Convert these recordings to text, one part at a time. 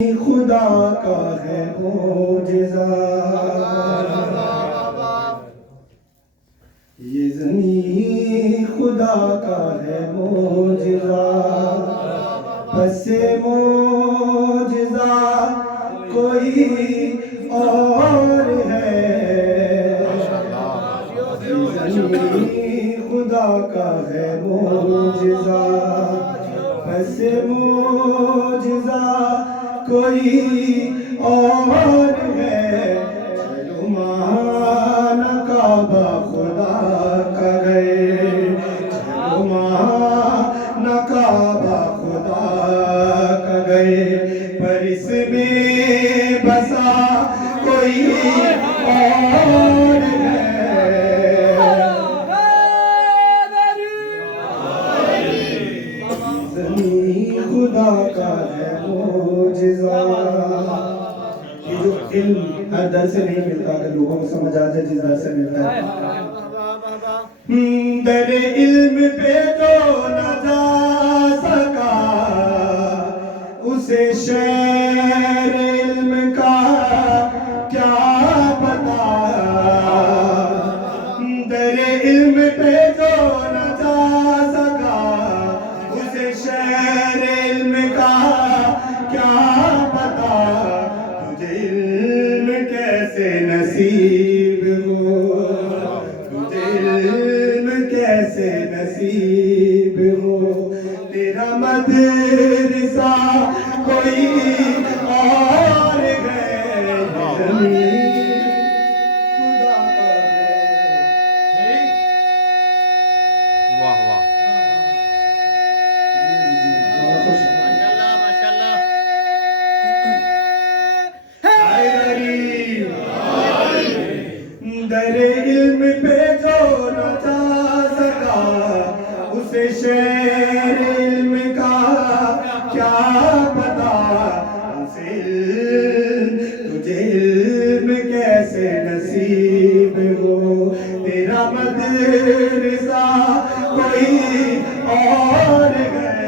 خدا کا ہے معجزہ، یہ زمین خدا کا ہے معجزہ، بس معجزہ کوئی اور ہے، یہ زمین خدا کا ہے معجزہ، بس معجزہ کوئی اور ہے، چلو مانا کعبہ خدا کا گئے، چلو مانا کعبہ خدا کا گئے، پر اس میں بسا کوئی اور ہے، زمین خدا کا ہے معجزہ۔ یہ جو علم ہر در سے نہیں ملتا، اگر لوگوں کو سمجھ آ جائے جس در سے ملتا ہے، در علم پہ جو نہ جا سکا اسے شہر علم کا کیا پتا، در علم پہ جو نہ جا سکا اسے شہر علم کا کیا پتا، تجھے علم کیسے نصیب ہو، تجھے علم کیسے نصیب ہو، تیرا مدرسہ کوئی اور ہے، زمین خدا کا ہے۔ واہ واہ، در علم پہ جو نہ جا سکا اسے شہر علم کا کیا پتا، تجھے علم کیسے نصیب ہو، تیرا مدرسہ کوئی اور ہے،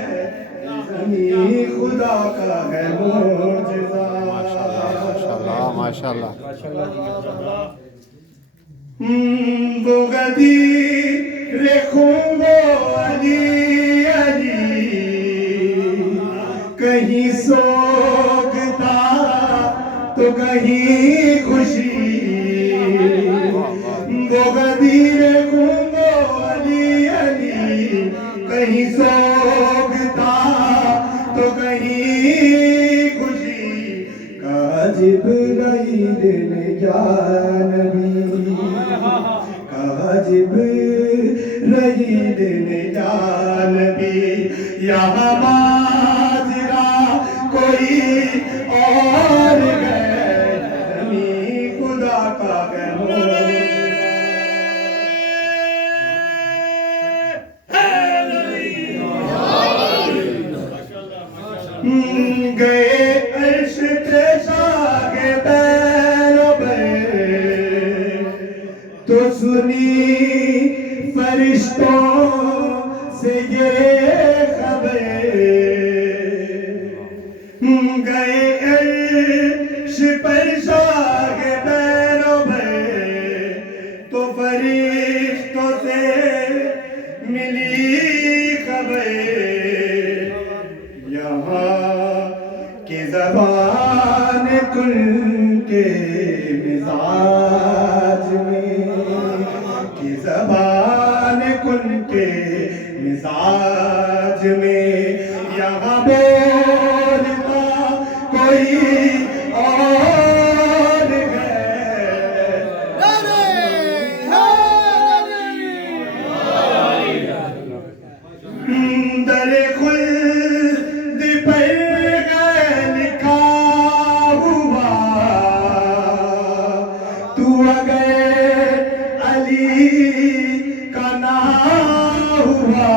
زمین خدا کا ہے معجزہ۔ ماشاءاللہ وہ غدیر خون و علی علی کہیں سوگتا تو کہیں خوشی، وہ غدیر خون و علی علی کہیں سوگتا تو کہیں خوشی، کہا جبرائیل نے یا نبی، کہا جبرائیل نے یا نبی، یہاں ماجرا کوئی اور ہے، زمین خدا کا ہے گئے عرش پہ شاہ پیرو پہ، تو سنی فرشتوں سے یہ خبر، گئے عرش پر شاہ پیرو پہ، تو فرشتوں سے ملی خبر، یہاں کی زبان کن کے مزاج میں، کی زبان کن کے مزاج میں، یہاں بولتا کوئی اور ہے، در خلد پر لکھا ہوا، تو اگر علی کا نام ہوا،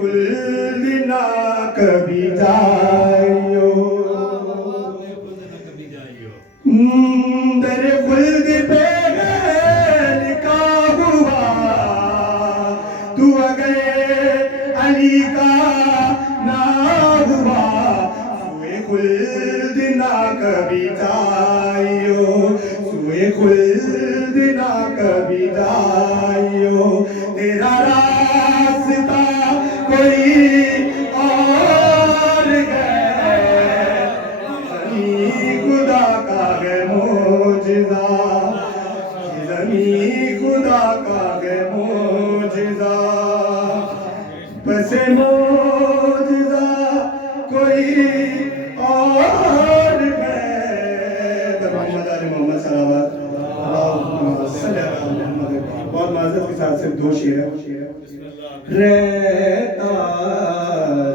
خلد نہ کبھی جائیو در خلد پہ لکھا ہوا تو اگر علی کا نہ ہوا سوئے خلد نہ کبھی جائیو سوئے خلد نہ کبھی جائیو تیرا راستہ کوئی اور ہے خدا کا ہے معجزہ زمین خدا کا ہے معجزہ بس معجزہ کوئی اور ہے محمد علی محمد صلوات اللہم صلی علی محمد بہت معذرت کے ساتھ صرف 2 شعر رہتا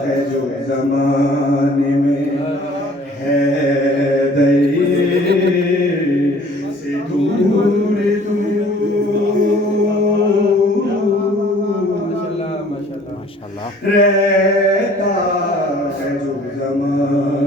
ہے جو زمانے میں سے دور رہتا ہے جو زمان